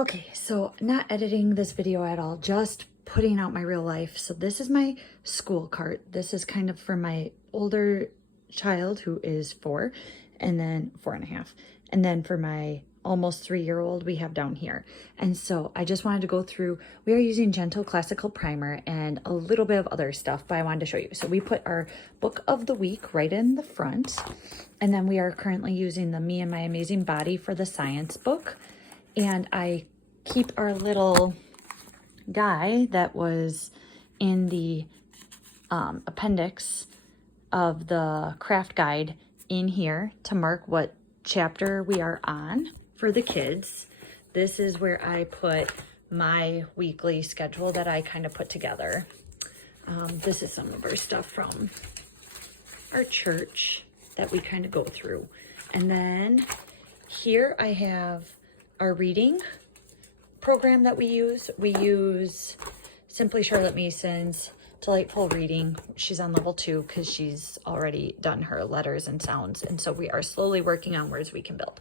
Okay, so not editing this video at all, just putting out my real life. So this is my school cart. This is kind of for my older child who is 4 and then 4.5. And then for my almost 3-year-old we have down here. And so I just wanted to go through, we are using Gentle Classical Primer and a little bit of other stuff, but I wanted to show you. So we put our book of the week right in the front. And then we are currently using the Me and My Amazing Body for the science book. And I keep our little guy that was in the appendix of the craft guide in here to mark what chapter we are on for the kids. This is where I put my weekly schedule that I kind of put together. This is some of our stuff from our church that we kind of go through. And then here I have our reading program that we use. We use Simply Charlotte Mason's Delightful Reading. She's on level 2 because she's already done her letters and sounds. And so we are slowly working on words we can build.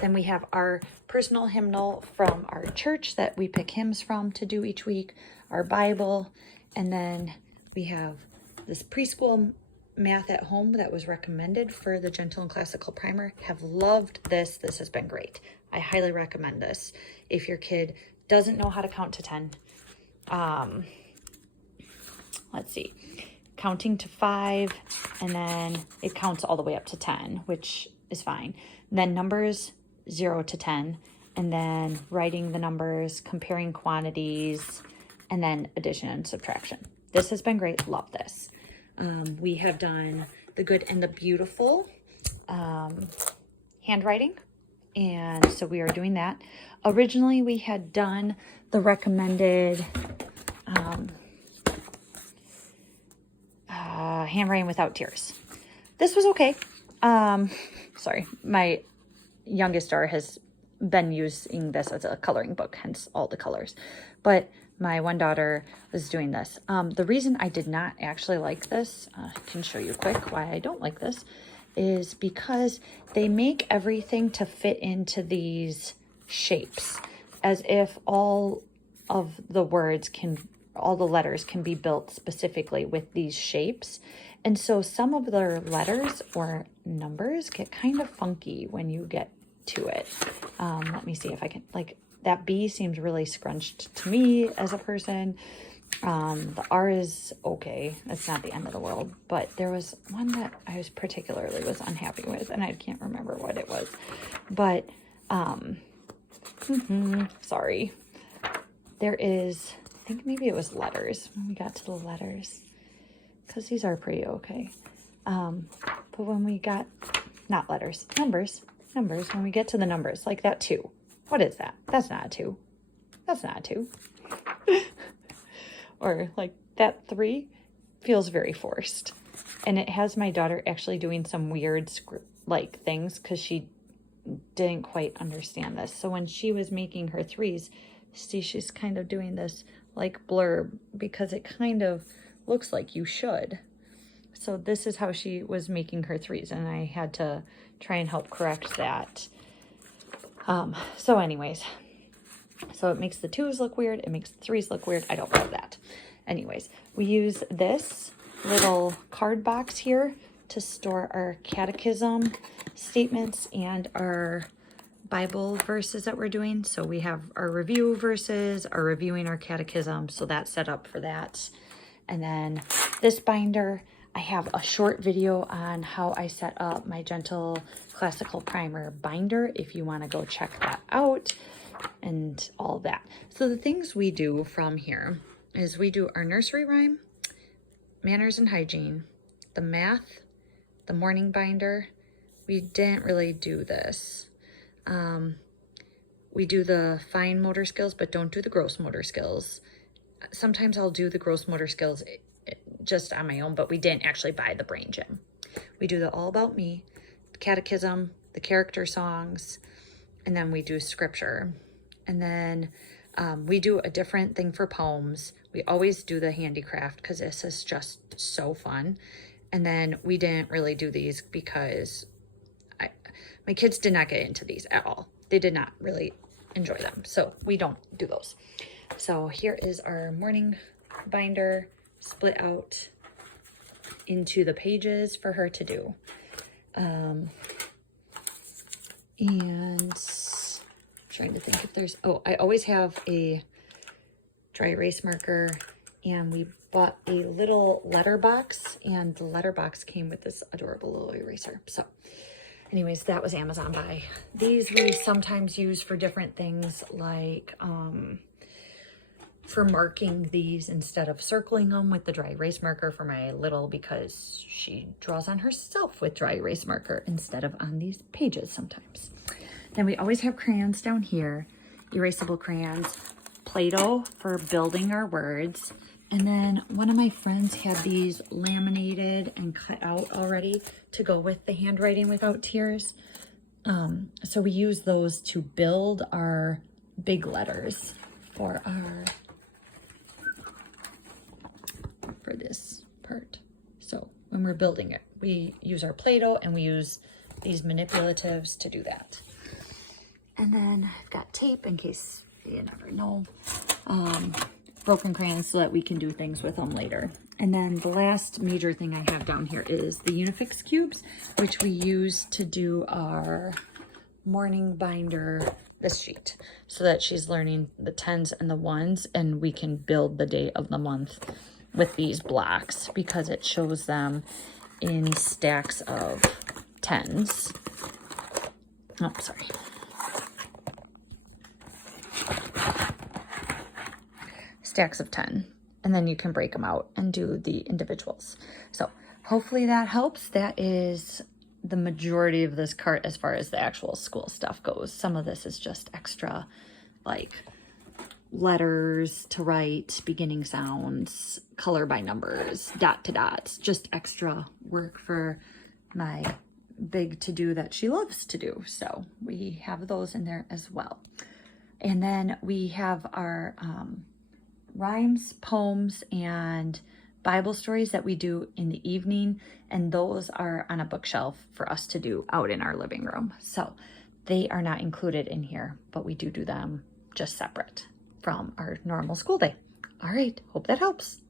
Then we have our personal hymnal from our church that we pick hymns from to do each week, our Bible, and then we have this preschool math at home that was recommended for the Gentle and Classical Primer. Have loved this. This has been great. I highly recommend this. If your kid doesn't know how to count to 10, let's see, counting to 5, and then it counts all the way up to 10, which is fine. Then numbers 0 to 10, and then writing the numbers, comparing quantities, and then addition and subtraction. This has been great. Love this. We have done the Good and the Beautiful handwriting, and so we are doing that. Originally, we had done the recommended handwriting without tears. This was okay. Sorry, my youngest daughter has been using this as a coloring book, hence all the colors. But my one daughter was doing this. The reason I did not actually like this, I can show you quick why I don't like this, is because they make everything to fit into these shapes, as if all of the words can, all the letters can be built specifically with these shapes. And so some of their letters or numbers get kind of funky when you get to it. Let me see if I can, like, that B seems really scrunched to me as a person. The R is okay. It's not the end of the world, but there was one that I was particularly unhappy with, and I can't remember what it was. But, sorry. There is, I think maybe it was letters when we got to the letters, because these are pretty okay. But when we got, not letters, numbers, when we get to the numbers, like that 2. What is that? That's not a 2. That's not a 2. Or like that 3 feels very forced. And it has my daughter actually doing some weird like things because she didn't quite understand this. So when she was making her 3s, see, she's kind of doing this like blurb because it kind of looks like you should. So this is how she was making her 3s, and I had to try and help correct that. So anyways, so it makes the 2s look weird. It makes the 3s look weird. I don't love that. Anyways, we use this little card box here to store our catechism statements and our Bible verses that we're doing. So we have our review verses, our reviewing our catechism. So that's set up for that. And then this binder, I have a short video on how I set up my Gentle Classical Primer binder if you want to go check that out and all that. So the things we do from here is we do our nursery rhyme, manners and hygiene, the math, the morning binder. We didn't really do this. We do the fine motor skills, but don't do the gross motor skills. Sometimes I'll do the gross motor skills just on my own, but we didn't actually buy the brain gym. We do the All About Me, the catechism, the character songs, and then we do scripture. And then we do a different thing for poems. We always do the handicraft because this is just so fun. And then we didn't really do these because my kids did not get into these at all. They did not really enjoy them. So we don't do those. So here is our morning binder split out into the pages for her to do. And I'm trying to think if there's, oh, I always have a dry erase marker, and we bought a little letter box, and the letter box came with this adorable little eraser. So anyways, that was Amazon buy. These we sometimes use for different things, like for marking these instead of circling them with the dry erase marker for my little, because she draws on herself with dry erase marker instead of on these pages sometimes. Then we always have crayons down here, erasable crayons, Play-Doh for building our words. And then one of my friends had these laminated and cut out already to go with the handwriting without tears. So we use those to build our big letters for this part. So when we're building it, we use our Play-Doh and we use these manipulatives to do that. And then I've got tape in case you never know. Broken crayons so that we can do things with them later. And then the last major thing I have down here is the Unifix cubes, which we use to do our morning binder, this sheet, so that she's learning the 10s and the 1s, and we can build the day of the month with these blocks because it shows them in stacks of 10s. Oh, sorry. Stacks of 10, and then you can break them out and do the individuals. So hopefully that helps. That is the majority of this cart as far as the actual school stuff goes. Some of this is just extra, like letters to write, beginning sounds, color by numbers, dot to dots, just extra work for my big to-do that she loves to do. So we have those in there as well. And then we have our rhymes, poems, and Bible stories that we do in the evening, and those are on a bookshelf for us to do out in our living room. So they are not included in here, but we do them just separate from our normal school day. All right, hope that helps.